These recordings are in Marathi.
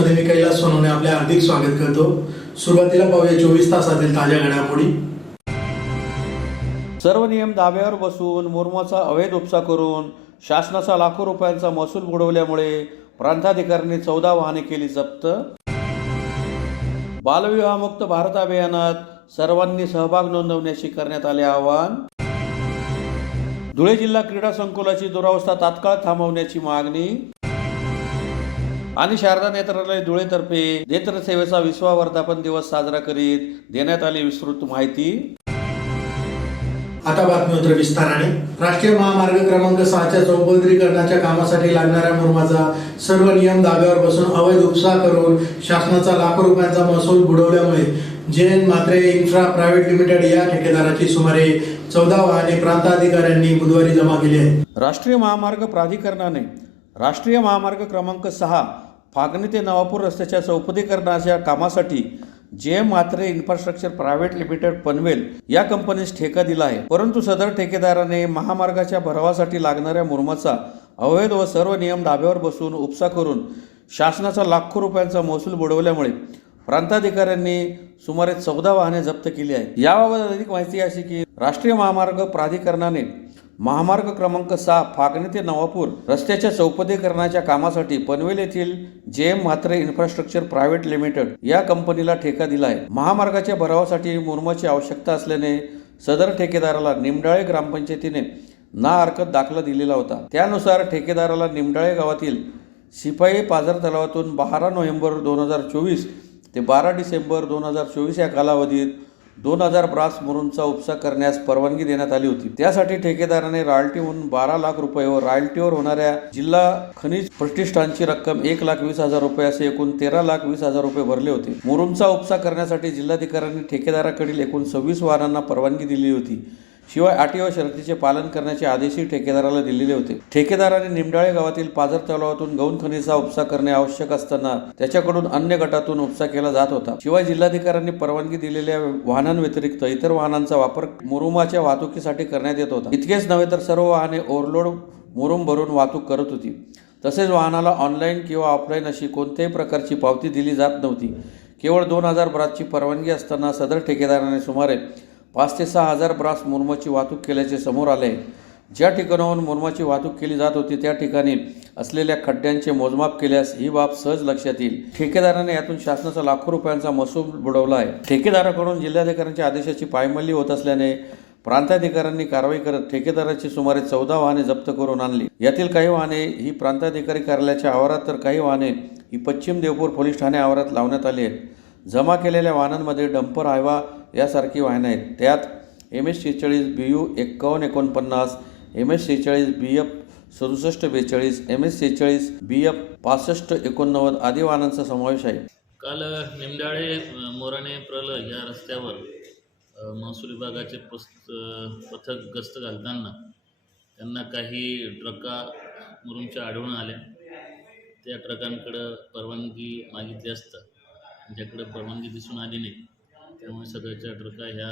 मध्ये मी कैलास सोनवणे आपले हार्दिक स्वागत करतो। सुरुवातीला पाहूया 24 तासातील ताज्या घडामोडी। सर्व नियम धाब्यावर बसून मुरुमाचा अवैध उपसा करून शासनाचा लाखो रुपयांचा महसूल बुडवल्यामुळे प्रांताधिकाऱ्यांनी 14 वाहने केली जप्त। बालविवाहमुक्त भारत अभियानात सर्वांनी सहभाग नोंदवण्याची करण्यात आले आवाहन। धुळे जिल्हा क्रीडा संकुलाची दुरावस्था तात्काळ थांबवण्याची मागणी। आणि शारदा नेत्रालय धुळेतर्फे नेत्र सेवेचा 20वा वर्धापन दिवस साजरा करीत देण्यात आली विस्तृत माहिती। आता बातमीपत्र विस्ताराने। राष्ट्रीय महामार्ग क्रमांक 6च्या चौपदरीकरणाच्या कामासाठी लागणाऱ्या मुरुमाचा सर्व नियम धाब्यावर बसून अवैध उपसा करून शासनाचा लाखो रुपयांचा महसूल बुडवल्यामुळे Jain Mhatre infra private limited या ठेकेदाराची सुमारे 14 वाहने प्रांताधिकाऱ्यांनी बुधवारी जमा केली आहेत। राष्ट्रीय महामार्ग प्राधिकरणाने राष्ट्रीय महामार्ग क्रमांक 6 फागणी ते नवापूर रस्त्याच्या चौपदरीकरणाच्या कामासाठी जे Mhatre infrastructure private limited Panvel या कंपनीस ठेका दिला आहे, परंतु सदर ठेकेदाराने महामार्गाच्या भरावासाठी लागणाऱ्या मुरुमाचा अवैध व सर्व नियम धाब्यावर बसून उपसा करून शासनाचा लाखो रुपयांचा महसूल बुडवल्यामुळे प्रांताधिकाऱ्यांनी सुमारे 14 वाहने जप्त केली आहेत। याबाबत अधिक माहिती अशी की राष्ट्रीय महामार्ग प्राधिकरणाने महामार्ग क्रमांक 6 फागणी ते नवापूर रस्त्याच्या चौपदरीकरणाच्या कामासाठी पनवेल येथील JM Mhatre infrastructure private limited या कंपनीला ठेका दिला आहे। महामार्गाच्या भरावासाठी मुरुमाची आवश्यकता असल्याने सदर ठेकेदाराला निमडाळे ग्रामपंचायतीने ना हरकत दाखला दिलेला होता। त्यानुसार ठेकेदाराला निमडाळे गावातील शिपाई पाझर तलावातून 12 नोव्हेंबर 2024 ते 12 डिसेंबर 2024 या कालावधीत 2000 ब्रास मुरुमचा उपसा करण्यास परवानगी देण्यात आली होती। त्यासाठी ठेकेदाराने रॉयल्टी म्हणून 12 लाख रुपये व रॉयल्टीवर होणाऱ्या जिल्हा खनिज प्रतिष्ठानची रक्कम 1,20,000 रुपये असे एकूण 13,20,000 रुपये भरले होते। मुरुमचा उपसा करण्यासाठी जिल्हाधिकाऱ्यांनी ठेकेदाराकडील एकूण 26 वाहनांना परवानगी दिली होती। शिवाय अटी व शर्तीचे पालन करण्याचे आदेशही ठेकेदाराला दिलेले होते। ठेकेदाराने निमडाळे गावातील पाझर तलावातून गौण खनिजचा उपसा करणे आवश्यक असताना त्याच्याकडून अन्य गटातून उपसा केला जात होता। शिवाय जिल्हाधिकाऱ्यांनी परवानगी दिलेल्या वाहनांव्यतिरिक्त इतर वाहनांचा वापर मुरुमाच्या वाहतुकीसाठी करण्यात येत होता। इतकेच नव्हे तर सर्व वाहने ओव्हरलोड मुरुम भरून वाहतूक करत होती। तसेच वाहनाला ऑनलाईन किंवा ऑफलाईन अशी कोणत्याही प्रकारची पावती दिली जात नव्हती। केवळ 2000 ब्रासची परवानगी असताना सदर ठेकेदाराने सुमारे 5 ते 6 हजार ब्रास मुरुमाची वाहतूक केल्याचे समोर आले। ज्या ठिकाणाहून मुरुमाची वाहतूक केली जात होती त्या ठिकाणी असलेल्या खड्ड्यांचे मोजमाप केल्यास ही बाब सहज लक्षात येईल। ठेकेदाराने यातून शासनाचा लाखो रुपयांचा महसूल बुडवला आहे। ठेकेदाराकडून जिल्हाधिकाऱ्यांच्या आदेशाची पायमल्ली होत असल्याने प्रांताधिकाऱ्यांनी कारवाई करत ठेकेदाराची सुमारे 14 वाहने जप्त करून आणली। यातील काही वाहने ही प्रांताधिकारी कार्यालयाच्या आवारात तर काही वाहने ही पश्चिम देवपूर पोलीस ठाणे आवारात लावण्यात आली आहेत। जमा केलेल्या वाहनांमध्ये डंपर हायवा यासारखी वाहने आहेत। त्यात MS46 BU 5149, MS46 BF 6742, MS46 BF 6589 आदी वाहनांचा समावेश आहे। काल निमडाळे मोराणे प्रल या रस्त्यावर महसूल विभागाचे पथक गस्त घालताना त्यांना काही ट्रका मुरुमच्या आढळून आल्या। त्या ट्रकांकडं परवानगी मागितली असता ज्याकडे परवानगी दिसून आली नाही, त्यामुळे सदरच्या ट्रका ह्या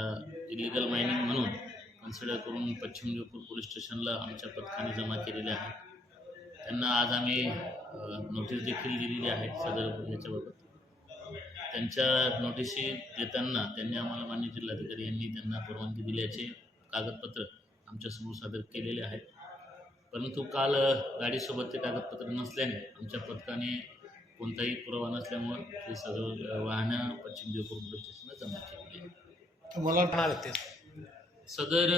इलिगल मायनिंग म्हणून कन्सिडर करून पश्चिम देवपूर पोलीस स्टेशनला आमच्या पथकाने जमा केलेल्या आहेत। त्यांना आज आम्ही नोटीस देखील दिलेली आहे सदर याच्याबाबत। त्यांच्या नोटिशी देताना त्यांनी आम्हाला मान्य जिल्हाधिकारी यांनी त्यांना परवानगी दिल्याचे कागदपत्र आमच्यासमोर सादर केलेले आहेत, परंतु काल गाडीसोबत ते कागदपत्र नसल्याने आमच्या पथकाने कोणताही पुरावा नसल्यामुळे ते सर्व वाहनं पश्चिम देवपूर पोलीस स्टेशनला जमा केलेली आहेत। तुम्हाला म्हणाल ते सदर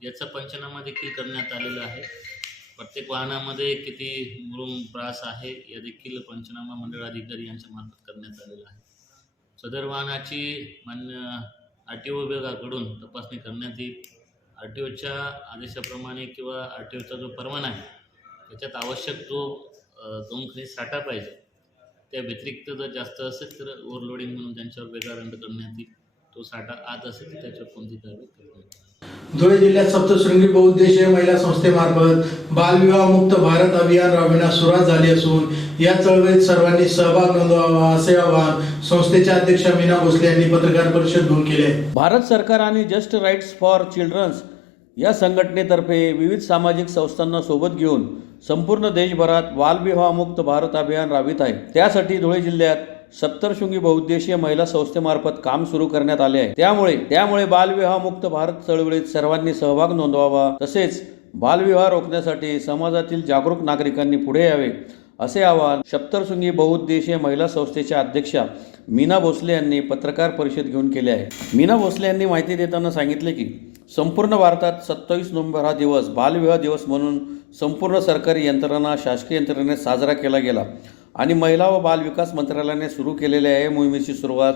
याचा पंचनामा देखील करण्यात आलेला आहे। प्रत्येक वाहनामध्ये किती मुरुम ब्रास आहे या देखील पंचनामा मंडळ अधिकारी यांच्या मार्फत करण्यात आलेला आहे। सदर वाहनाची मान्य RTO विभागाकडून तपासणी करण्यात येईल। RTOच्या आदेशाप्रमाणे किंवा RTOचा जो परवाना आहे त्याच्यात आवश्यक जो गौण खनिज साठा पाहिजे त्या व्यतिरिक्त जर जास्त असेल तर ओव्हरलोडिंग म्हणून त्यांच्यावर वेगळा दंड करण्यात येईल। तो साठा आत असेल तर त्याच्यावर कोणती कारवाई करण्यात येईल। धुळे जिल्ह्यात सप्तशृंगी बहुउद्देशीय महिला संस्थेमार्फत बालविवाह मुक्त भारत अभियान राबविण्यास सुरुवात झाली असून या चळवळीत सर्वांनी सहभाग नोंदवावा असे आवाहन संस्थेच्या अध्यक्षा मीना भोसले यांनी पत्रकार परिषद घेऊन केले। भारत सरकार आणि जस्ट राईट्स फॉर चिल्ड्रन्स या संघटनेतर्फे विविध सामाजिक संस्थांना सोबत घेऊन संपूर्ण देशभरात बालविवाहमुक्त भारत अभियान राबवित आहे। त्यासाठी धुळे जिल्ह्यात सप्तशृंगी बहुउद्देशीय महिला संस्थेमार्फत काम सुरू करण्यात आले आहे। त्यामुळे बालविवाहमुक्त भारत चळवळीत सर्वांनी सहभाग नोंदवावा, तसेच बालविवाह रोखण्यासाठी समाजातील जागरूक नागरिकांनी पुढे यावे, असे आवाहन सप्तशृंगी बहुउद्देशीय महिला संस्थेच्या अध्यक्षा मीना भोसले यांनी पत्रकार परिषद घेऊन केले आहे। मीना भोसले यांनी माहिती देताना सांगितले की संपूर्ण भारतात 27 नोव्हेंबर हा दिवस बालविवाह दिवस म्हणून संपूर्ण सरकारी यंत्रणा, शासकीय यंत्रणेने साजरा केला गेला आणि महिला व बाल विकास मंत्रालयाने सुरू केलेल्या या मोहिमेची सुरुवात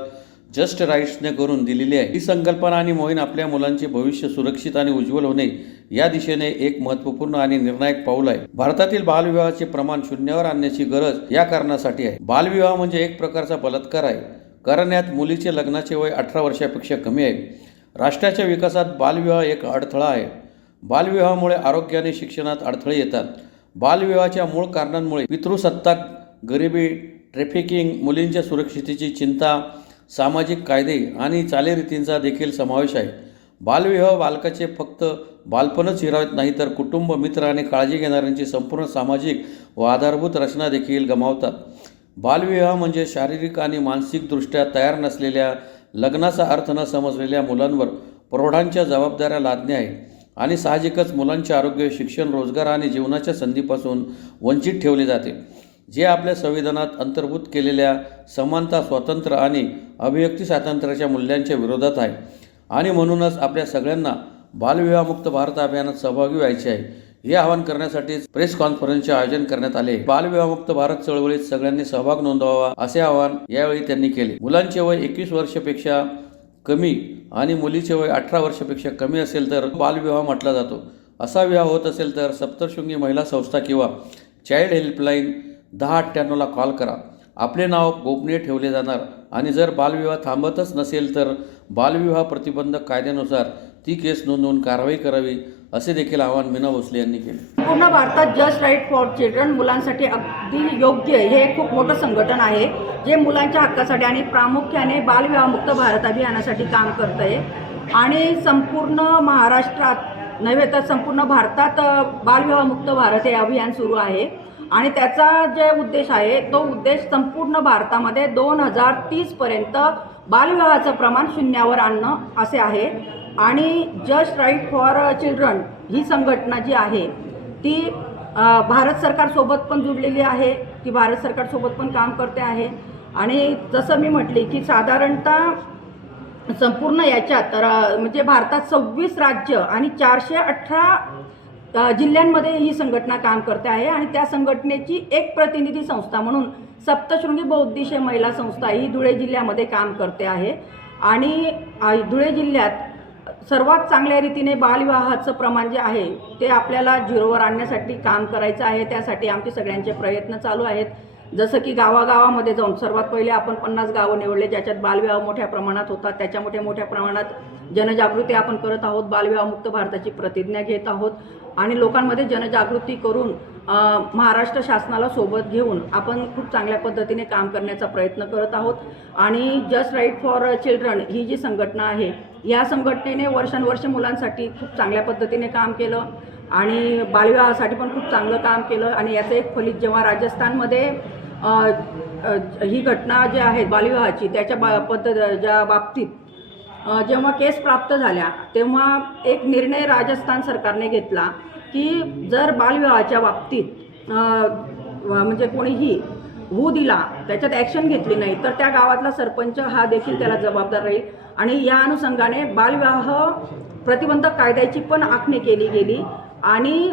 जस्ट राईट्सने करून दिलेली आहे। ही संकल्पना आणि मोहीम आपल्या मुलांचे भविष्य सुरक्षित आणि उज्ज्वल होणे या दिशेने एक महत्त्वपूर्ण आणि निर्णायक पाऊल आहे। भारतातील बालविवाहाचे प्रमाण शून्यावर आणण्याची गरज या कारणासाठी आहे। बालविवाह म्हणजे एक प्रकारचा बलात्कार आहे, कारण यात मुलीचे लग्नाचे वय 18 वर्षापेक्षा कमी आहे। राष्ट्राच्या विकासात बालविवाह एक अडथळा आहे। बालविवाहामुळे आरोग्य आणि शिक्षणात अडथळे येतात। बालविवाहाच्या मूळ कारणांमुळे पितृसत्ताक, गरिबी, ट्रॅफिकिंग, मुलींच्या सुरक्षिततेची चिंता, सामाजिक कायदे आणि चालीरीतींचा देखील समावेश आहे। बालविवाह बालकाचे फक्त बालपणच हिरावत नाही, तर कुटुंब, मित्र आणि काळजी घेणाऱ्यांची संपूर्ण सामाजिक व आधारभूत रचना देखील गमावतात। बालविवाह म्हणजे शारीरिक आणि मानसिकदृष्ट्या तयार नसलेल्या, लग्नाचा अर्थ न समजलेल्या मुलांवर प्रौढांच्या जबाबदाऱ्या लादणे आहे आणि साहजिकच मुलांचे आरोग्य, शिक्षण, रोजगार आणि जीवनाच्या संधीपासून वंचित ठेवले जाते, जे आपल्या संविधानात अंतर्भूत केलेल्या समानता, स्वातंत्र्य आणि अभिव्यक्ती स्वातंत्र्याच्या मूल्यांच्या विरोधात आहे। आणि म्हणूनच आपल्या सगळ्यांना बालविवाहमुक्त भारत अभियानात सहभागी व्हायचे आहे। हे आवाहन करण्यासाठी प्रेस कॉन्फरन्सचे आयोजन करण्यात आले। बालविवाहमुक्त भारत चळवळीत सगळ्यांनी सहभाग नोंदवावा, असे आवाहन यावेळी त्यांनी केले। मुलांचे वय 21 वर्षापेक्षा कमी आणि मुलीचे वय 18 वर्षापेक्षा कमी असेल तर बालविवाह म्हटला जातो। असा विवाह होत असेल तर सप्तशृंगी महिला संस्था किंवा चाइल्ड हेल्पलाईन 1098ला कॉल करा। आपले नाव गोपनीय ठेवले जाणार आणि जर बालविवाह थांबतच नसेल तर बालविवाह प्रतिबंधक कायद्यानुसार ती केस नोंदवून कारवाई करावी, असे देखील आवाहन मीना भोसले यांनी केले। पूर्ण भारतात जस्ट राईट फॉर चिल्ड्रन मुलांसाठी अगदी योग्य हे खूप मोठं संघटन आहे, जे मुलांच्या हक्कासाठी आणि प्रामुख्याने बालविवाहमुक्त भारत अभियानासाठी काम करत आहे। आणि संपूर्ण महाराष्ट्रात नव्हे तर संपूर्ण भारतात बालविवाहमुक्त भारत हे अभियान सुरू आहे आणि त्याचा जे उद्देश आहे तो उद्देश संपूर्ण भारतामध्ये 2030 पर्यंत बालविवाहाचं प्रमाण शून्यावर आणणं असे आहे। आणि जस्ट राईट फॉर चिल्ड्रन ही संघटना जी आहे ती भारत सरकारसोबत पण जुडलेली आहे, ती भारत सरकारसोबत पण काम करते आहे। आणि जसं मी म्हटले की साधारणतः संपूर्ण याच्यात म्हणजे भारतात 26 राज्य आणि 418 जिल्ह्यांमध्ये ही संघटना काम करते आहे आणि त्या संघटनेची एक प्रतिनिधी संस्था म्हणून सप्तशृंगी बहुउद्देशीय महिला संस्था ही धुळे जिल्ह्यामध्ये काम करते आहे। आणि धुळे जिल्ह्यात सर्वात चांगल्या रीतीने बालविवाहाचं प्रमाण जे आहे ते आपल्याला झिरोवर आणण्यासाठी काम करायचं आहे। त्यासाठी आमचे सगळ्यांचे प्रयत्न चालू आहेत। जसं की गावागावामध्ये जाऊन सर्वात पहिले आपण 50 गावं निवडले ज्याच्यात बालविवाह मोठ्या प्रमाणात होतात, त्याच्यामध्ये मोठ्या प्रमाणात जनजागृती आपण करत आहोत, बालविवाहमुक्त भारताची प्रतिज्ञा घेत आहोत आणि लोकांमध्ये जनजागृती करून महाराष्ट्र शासनाला सोबत घेऊन आपण खूप चांगल्या पद्धतीने काम करण्याचा प्रयत्न करत आहोत। आणि जस्ट राईट फॉर चिल्ड्रन ही जी संघटना आहे या संघटनेने वर्षानुवर्ष मुलांसाठी खूप चांगल्या पद्धतीने काम केलं आणि बालविवाहासाठी पण खूप चांगलं काम केलं आणि याचं एक फलित जेव्हा राजस्थानमध्ये ही घटना जी आहे बालविवाहाची त्याच्या ज्या बाबतीत जेव्हा केस प्राप्त झाल्या तेव्हा एक निर्णय राजस्थान सरकारने घेतला की जर बालविवाहाच्या बाबतीत म्हणजे कोणीही होऊ दिला, त्याच्यात ॲक्शन घेतली नाही तर त्या गावातला सरपंच हा देखील त्याला जबाबदार राहील। आणि या अनुषंगाने बालविवाह प्रतिबंधक कायद्याची पण आखणी केली गेली आणि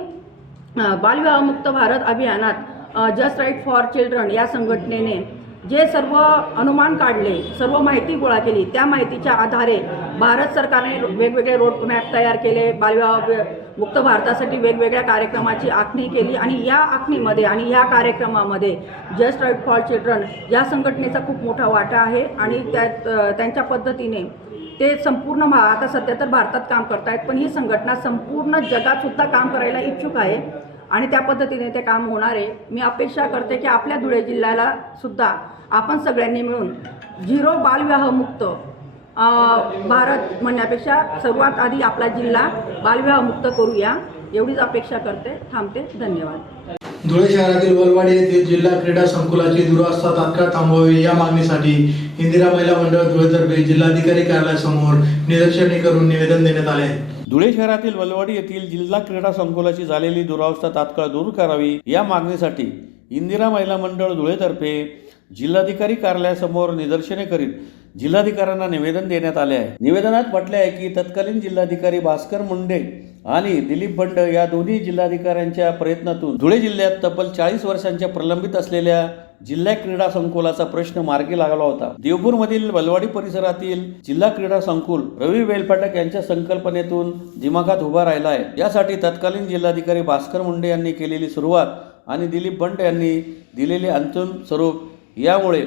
बालविवाहमुक्त भारत अभियानात जस्ट राईट फॉर चिल्ड्रन या संघटनेने जे सर्व अनुमान काढले, सर्व माहिती गोळा केली, त्या माहितीच्या आधारे भारत सरकारने वेगवेगळे रोड मॅप तयार केले, बालविवाह मुक्त भारतासाठी वेगवेगळ्या कार्यक्रमाची आखणी केली आणि या आखणीमध्ये आणि ह्या कार्यक्रमामध्ये जस्ट राईट फॉर चिल्ड्रन या संघटनेचा खूप मोठा वाटा आहे आणि त्यांच्या पद्धतीने ते संपूर्ण आता सध्या तर भारतात काम करतायत पण ही संघटना संपूर्ण जगात सुद्धा काम करायला इच्छुक आहे आणि त्या पद्धतीने ते काम होणार आहे। मी अपेक्षा करते की आपल्या धुळे जिल्ह्याला सुद्धा आपण सगळ्यांनी मिळून झिरो बालविवाह मुक्त भारत म्हणण्यापेक्षा सर्वात आधी आपला जिल्हा बालविवाहमुक्त करूया एवढीच अपेक्षा करते. थांबते. धन्यवाद. धुळे शहरातील वलवाडी येथील जिल्हा क्रीडा संकुलाची दुरावस्था तात्काळ थांबवावी या मागणीसाठी इंदिरा महिला मंडळ धुळेतर्फे जिल्हाधिकारी कार्यालयासमोर निदर्शने करून निवेदन देण्यात आले आहे. धुळे शहरातील वलवाडी येथील जिल्हा क्रीडा संकुलाची झालेली दुरावस्था तात्काळ दूर करावी या मागणीसाठी इंदिरा महिला मंडळ धुळेतर्फे जिल्हाधिकारी कार्यालयासमोर निदर्शने करीत जिल्हाधिकाऱ्यांना निवेदन देण्यात आले आहे. निवेदनात म्हटले आहे की तत्कालीन जिल्हाधिकारी भास्कर मुंडे आणि दिलीप बंड या दोन्ही जिल्हाधिकाऱ्यांच्या प्रयत्नातून धुळे जिल्ह्यात तब्बल 40 वर्षांच्या प्रलंबित असलेल्या जिल्हा क्रीडा संकुलाचा प्रश्न मार्गी लागला होता. देवपूरमधील वलवाडी परिसरातील जिल्हा क्रीडा संकुल रवी वेलपाटक यांच्या संकल्पनेतून दिमागात उभा राहिला आहे. यासाठी तत्कालीन जिल्हाधिकारी भास्कर मुंडे यांनी केलेली सुरुवात आणि दिलीप बंड यांनी दिलेले अंतिम स्वरूप यामुळे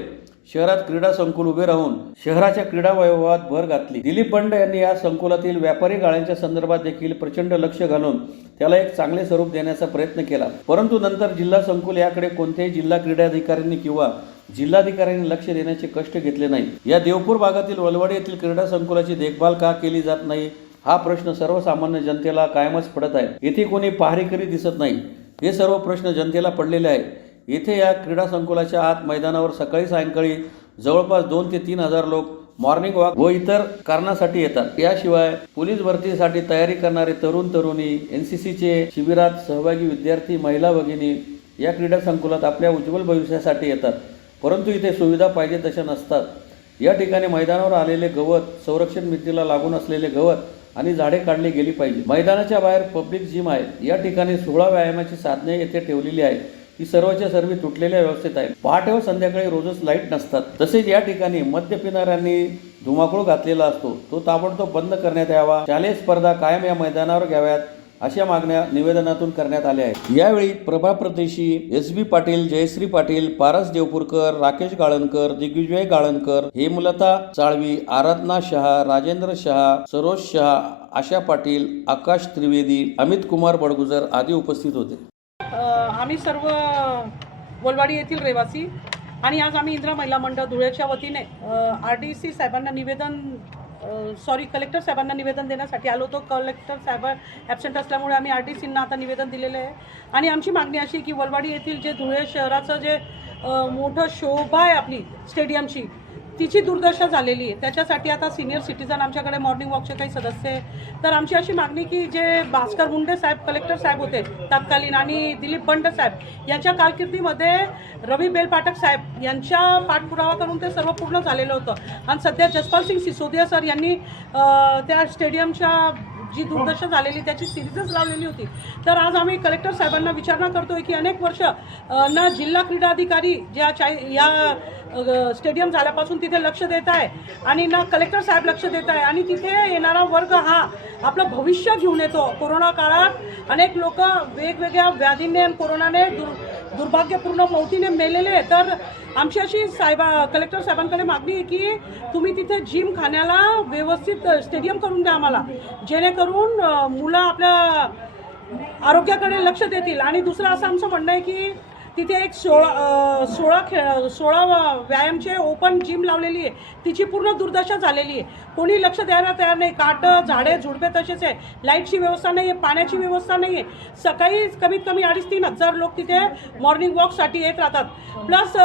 शहरात क्रीडा संकुल उभे राहून शहराच्या क्रीडा वैभवात भर घातली. दिलीप बंड यांनी या संकुलातील व्यापारी गाळ्यांच्या संदर्भात देखील प्रचंड लक्ष घालून त्याला एक चांगले स्वरूप देण्याचा प्रयत्न केला. परंतु नंतर जिल्हा संकुल याकडे कोणत्याही जिल्हा क्रीडाधिकाऱ्यांनी किंवा जिल्हाधिकाऱ्यांनी लक्ष देण्याचे कष्ट घेतले नाही. या देवपूर भागातील वलवाडी येथील क्रीडा संकुलाची देखभाल का केली जात नाही हा प्रश्न सर्वसामान्य जनतेला कायमच पडत आहे. येथे कोणी पहारेकरी दिसत नाही. हे सर्व प्रश्न जनतेला पडलेले आहे. येथे या क्रीडा संकुलाच्या आत मैदानावर सकाळी सायंकाळी जवळपास 2 ते 3 हजार लोक मॉर्निंग वॉक व इतर कारणासाठी येतात. याशिवाय पोलीस भरतीसाठी तयारी करणारे तरुण तरुणी, NCCचे शिबिरात सहभागी विद्यार्थी, महिला भगिनी या क्रीडा संकुलात आपल्या उज्ज्वल भविष्यासाठी येतात. परंतु इथे सुविधा पाहिजे तशा नसतात. या ठिकाणी मैदानावर आलेले गवत, संरक्षण भिंतीला लागून असलेले गवत आणि झाडे काढली गेली पाहिजे. मैदानाच्या बाहेर पब्लिक जिम आहे. या ठिकाणी 16 व्यायामाची साधने येथे ठेवलेली आहेत. ही सर्वच्या सर्व तुटलेल्या व्यवस्थेत आहे. पहाटे व संध्याकाळी रोजच लाईट नसतात. तसेच या ठिकाणी मद्य पिणाऱ्यांनी धुमाकूळ घातलेला असतो. तो ताबडतोब बंद करण्यात यावा. शालेय स्पर्धा कायम या मैदानावर घ्याव्यात अशा मागण्या निवेदनातून करण्यात आल्या आहेत. यावेळी प्रभा प्रदेशी, SB पाटील, जयश्री पाटील, पारस देवपूरकर, राकेश गाळणकर, दिग्विजय गाळणकर, हेमलता चाळवी, आराधना शहा, राजेंद्र शहा, सरोज शहा, आशा पाटील, आकाश त्रिवेदी, अमित कुमार बडगुजर आदी उपस्थित होते. आम्ही सर्व वलवाडी येथील रहिवासी आणि आज आम्ही इंदिरा महिला मंडळ धुळेच्या वतीने RDC साहेबांना कलेक्टर साहेबांना निवेदन देण्यासाठी आलो होतो. कलेक्टर साहेब ॲबसेंट असल्यामुळे आम्ही RDCंना आता निवेदन दिलेलं आहे आणि आमची मागणी अशी की वलवाडी येथील जे धुळे शहराचं जे मोठं शोभा आहे आपली स्टेडियमची, तिची दुर्दशा झालेली आहे. त्याच्यासाठी आता सिनियर सिटीजन आमच्याकडे मॉर्निंग वॉकचे काही सदस्य आहे. तर आमची अशी मागणी की जे भास्कर मुंडे साहेब कलेक्टर साहेब होते तत्कालीन आणि दिलीप बंड साहेब यांच्या कारकिर्दीमध्ये रवी बेलपाटक साहेब यांच्या पाठपुरावा करून ते सर्व पूर्ण झालेलं होतं आणि सध्या जसपाल सिंग सिसोदिया सर यांनी त्या स्टेडियमच्या जी दुर्दशा झालेली त्याची सिरीजच लावलेली होती. तर आज आम्ही कलेक्टर साहेबांना विचारणा करतोय की अनेक वर्ष ना जिल्हा क्रीडा अधिकारी या स्टेडियम झाल्यापासून तिथे लक्ष देत आहे आणि ना कलेक्टर साहेब लक्ष देत आहे आणि तिथे येणारा वर्ग हा आपलं भविष्य घेऊन येतो. कोरोना काळात अनेक लोक वेगवेगळ्या व्याधीने आणि कोरोनाने दुर्भाग्यपूर्ण मौतीने मेलेले आहे. तर आमची अशी कलेक्टर साहेबांकडे मागणी आहे की तुम्ही तिथे जिम खाण्याला व्यवस्थित स्टेडियम करून द्या आम्हाला, जेणेकरून मुलं आपल्या आरोग्याकडे लक्ष देतील. आणि दुसरं असं आमचं म्हणणं आहे की तिथे एक 16 व्यायामचे ओपन जिम लावलेली आहे, तिची पूर्ण दुर्दशा झालेली आहे. कोणी लक्ष द्यायला तयार नाही. काटं, झाडे, झुडपे तसेच आहे. लाईटची व्यवस्था नाही आहे, पाण्याची व्यवस्था नाही आहे. सकाळी कमीत कमी 2,500-3 हजार लोक तिथे मॉर्निंग वॉकसाठी येत राहतात. प्लस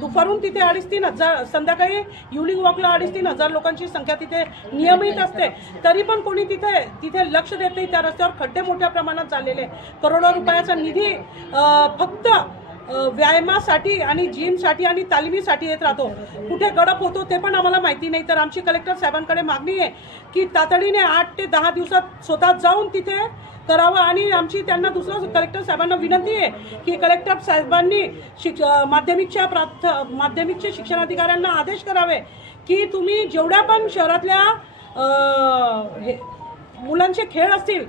दुपारून तिथे 2,500-3 हजार, संध्याकाळी इव्हनिंग वॉकला 2,500-3 हजार लोकांची संख्या तिथे नियमित असते. तरी पण कोणी तिथे लक्ष देत नाही. त्या रस्त्यावर खड्डे मोठ्या प्रमाणात झालेले. करोडो रुपयाचा निधी फक्त व्यायामासाठी आणि जिमसाठी आणि तालिमीसाठी येत राहतो. कुठे गडप होतो ते पण आम्हाला माहिती नाही. तर आमची कलेक्टर साहेबांकडे मागणी आहे की तातडीने 8 ते 10 दिवसात स्वतः जाऊन तिथे करावं. आणि आमची त्यांना दुसरं कलेक्टर साहेबांना विनंती आहे की कलेक्टर साहेबांनी माध्यमिकचे शिक्षणाधिकाऱ्यांना आदेश करावे की तुम्ही जेवढ्या पण शहरातल्या मुलांचे खेळ असतील,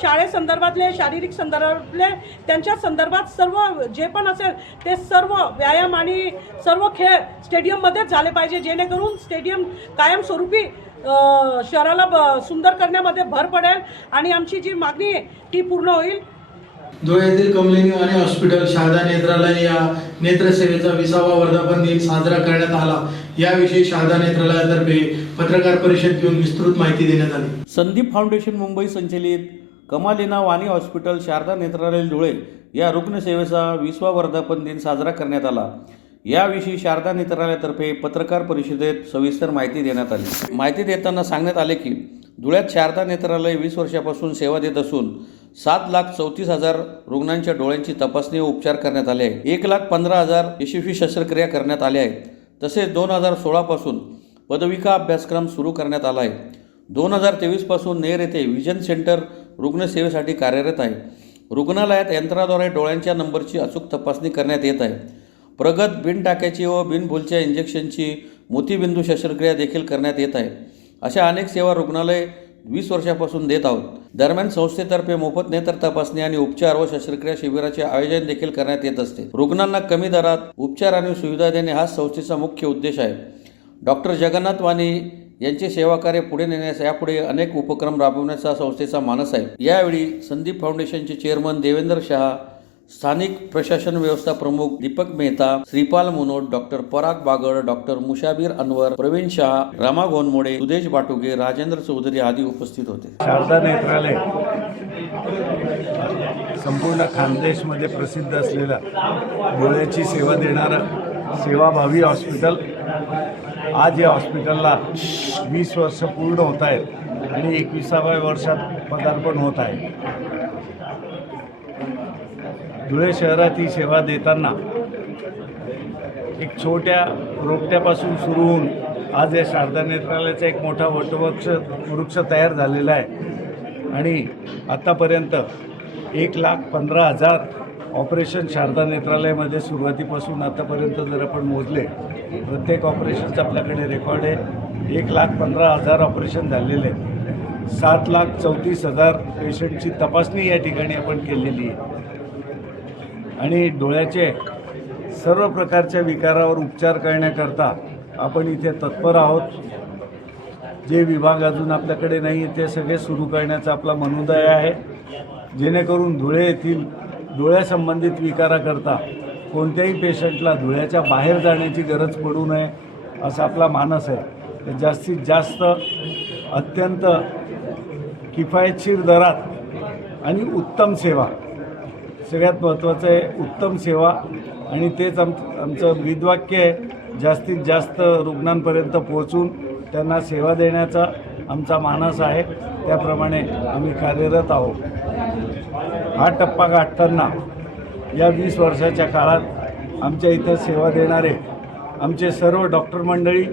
शाळेसंदर्भातले, शारीरिक संदर्भातले, त्यांच्या संदर्भात सर्व जे पण असेल ते सर्व व्यायाम आणि सर्व खेळ स्टेडियममध्येच झाले पाहिजे, जेणेकरून स्टेडियम कायमस्वरूपी शहराला सुंदर करण्यामध्ये भर पडेल आणि आमची जी मागणी आहे ती पूर्ण होईल. धुळ्यातील कमलिनी वाणी हॉस्पिटल शारदा नेत्रालय या नेत्रसेवेचा 20वा वर्धापन दिन साजरा करण्यात आला। याविषयी शारदा नेत्रालयातर्फे पत्रकार परिषद घेऊन विस्तृत माहिती देण्यात आली। संदीप फाउंडेशन मुंबई संचलित कमालिना वाणी हॉस्पिटल शारदा नेत्रालय धुळे या रुग्णसेवेचा 20वा वर्धापन दिन साजरा करण्यात आला। याविषयी शारदा नेत्रालयातर्फे पत्रकार परिषदेत सविस्तर माहिती देण्यात आली। माहिती देताना सांगण्यात आले की धुळ्यात शारदा नेत्रालय 20 वर्षापासून सेवा देत असून 7,34,000 रुग्णांच्या डोळ्यांची तपासणी व उपचार करण्यात आले आहे। 1,15,000 यशस्वी शस्त्रक्रिया करण्यात आल्या आहेत। तसेच 2016 पासून पदविका अभ्यासक्रम सुरू करण्यात आला आहे। 2023 पासून नेर येथे व्हिजन सेंटर रुग्णसेवेसाठी कार्यरत आहे। रुग्णालयात यंत्राद्वारे डोळ्यांच्या नंबरची अचूक तपासणी करण्यात येत आहे। प्रगत बिनटाक्याची व बिनभूलच्या इंजेक्शनची मोतीबिंदू शस्त्रक्रिया देखील करण्यात येत आहे। अशा अनेक सेवा रुग्णालय 20 वर्षापासून देत आहोत। दरम्यान संस्थेतर्फे मोफत नेत्र तपासणी आणि उपचार व शस्त्रक्रिया शिबिराचे आयोजन देखील करण्यात येत असते। रुग्णांना कमी दरात उपचार आणि सुविधा देणे हा संस्थेचा मुख्य उद्देश आहे। डॉक्टर जगन्नाथ वाणी यांचे सेवाकार्य पुढे नेण्यास यापुढे अनेक उपक्रम राबवण्याचा संस्थेचा मानस आहे। यावेळी संदीप फाउंडेशनचे चेअरमन देवेंद्र शहा, स्थानिक प्रशासन व्यवस्था प्रमुख दीपक मेहता, श्रीपाल मुनोट, डॉक्टर पराग बागड, डॉक्टर मुशाबीर अनवर, प्रवीण शहा, रमा गोनमोडे, सुदेश बाटुगे, राजेंद्र चौधरी आदी उपस्थित होते। शारदा नेत्रालय संपूर्ण खानदेशमध्ये प्रसिद्ध असलेलं डोळ्याची सेवा देणारं सेवाभावी हॉस्पिटल। आज या हॉस्पिटलला 20 वर्ष पूर्ण होत आहेत आणि 21व्या वर्षात पदार्पण होत आहे। धुळे शहरात ही सेवा देताना एक छोट्या रोपट्यापासून सुरू होऊन आज या शारदा नेत्रालयाचा एक मोठा वृक्ष तयार झालेला आहे आणि आत्तापर्यंत 1,15,000 ऑपरेशन शारदा नेत्रालयामध्ये सुरुवातीपासून आतापर्यंत जर आपण मोजले, प्रत्येक ऑपरेशनचं आपल्याकडे रेकॉर्ड आहे। 1,15,000 ऑपरेशन झालेले आहे। 7,34,000 पेशंटची तपासणी या ठिकाणी आपण केलेली आहे आणि डोळ्याचे सर्व प्रकारच्या विकारावर उपचार करण्याकरता आपण इथे तत्पर आहोत। जे विभाग अजून आपल्याकडे नाही ते सगळे सुरू करण्याचा आपला मनोदय आहे, जेणेकरून धुळे येथील डोळ्यासंबंधित विकाराकरता कोणत्याही पेशंटला धुळ्याच्या बाहेर जाण्याची गरज पडू नये असा आपला मानस आहे। जास्तीत जास्त अत्यंत किफायतशीर दरात आणि उत्तम सेवा, सगळ्यात महत्त्वाचं आहे उत्तम सेवा आणि तेच आमचं ब्रीदवाक्य आहे। जास्तीत जास्त रुग्णांपर्यंत पोहोचून त्यांना सेवा देण्याचा आमचा मानस आहे, त्याप्रमाणे आम्ही कार्यरत आहोत। हा टप्पा गाठताना या 20 वर्षाच्या काळात आमच्या इथं सेवा देणारे आमचे सर्व डॉक्टर मंडळी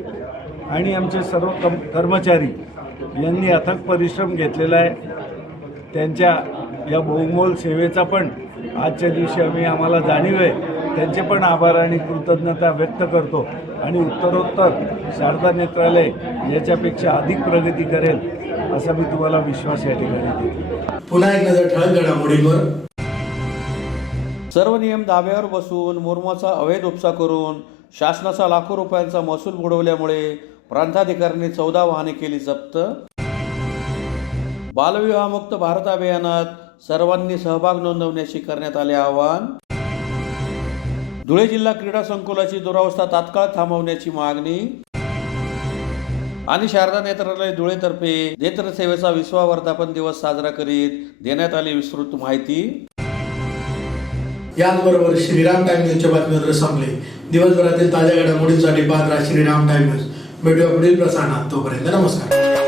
आणि आमचे सर्व कर्मचारी यांनी अथक परिश्रम घेतलेला आहे। त्यांच्या या बहुमोल सेवेचा पण आजच्या दिवशी आम्हाला जाणीव आहे, त्यांचे पण आभार आणि कृतज्ञता व्यक्त करतो आणि उत्तरोत्तर शारदा नेत्रालय याच्यापेक्षा अधिक प्रगती करेल असा मी तुम्हाला विश्वास या ठिकाणी देतो। पुन्हा एक नजर ठळक घडामोडींवर। सर्व नियम धाब्यावर बसून मुरमाचा अवैध उपसा करून शासनाचा लाखो रुपयांचा महसूल बुडवल्यामुळे प्रांताधिकाऱ्यांनी 14 वाहने केली जप्त। बालविवाहमुक्त भारत अभियानात सर्वांनी सहभाग नोंदवण्याची करण्यात आले आवाहन। धुळे जिल्हा क्रीडा संकुलाची दुरावस्था तात्काळ थांबवण्याची मागणी आणि शारदा नेत्रालय धुळेतर्फे नेत्र सेवेचा 20वा वर्धापन दिवस साजरा करीत देण्यात आली विस्तृत माहिती। याचबरोबर श्रीराम टाइम न्यूजच्या बातमीपत्र संपले। दिवसभरातील ताज्या घडामोडींसाठी पाहत राहा श्रीराम टाइम न्यूज। भेटूया पुढील प्रसारणात, तोपर्यंत नमस्कार।